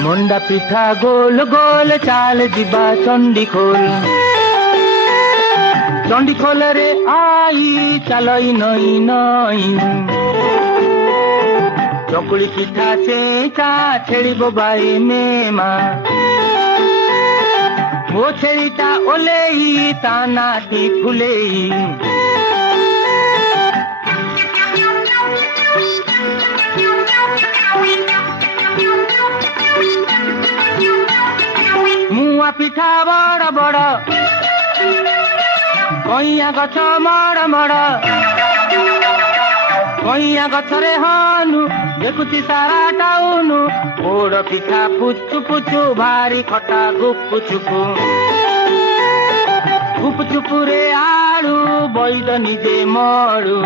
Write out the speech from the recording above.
मंडा पिठा गोल गोल चाल जिबा चंडीखोल चंडीखोल रे आई चलई नई नई चकुली पिठा चेचा छेड़ी बोबाई मेमा वो छेड़ीटा ओलेई तानाटी फुलेई मुआ पिठा बड़ बड़ कइया गछ मड़ मड़ कइया गछरे हनु देखुची सारा टाउनु पोड़ पिठा पुचु पुचु भारी खटा गुपु चुपु गुपु चुपु रे आलू बैद निजे मड़ू।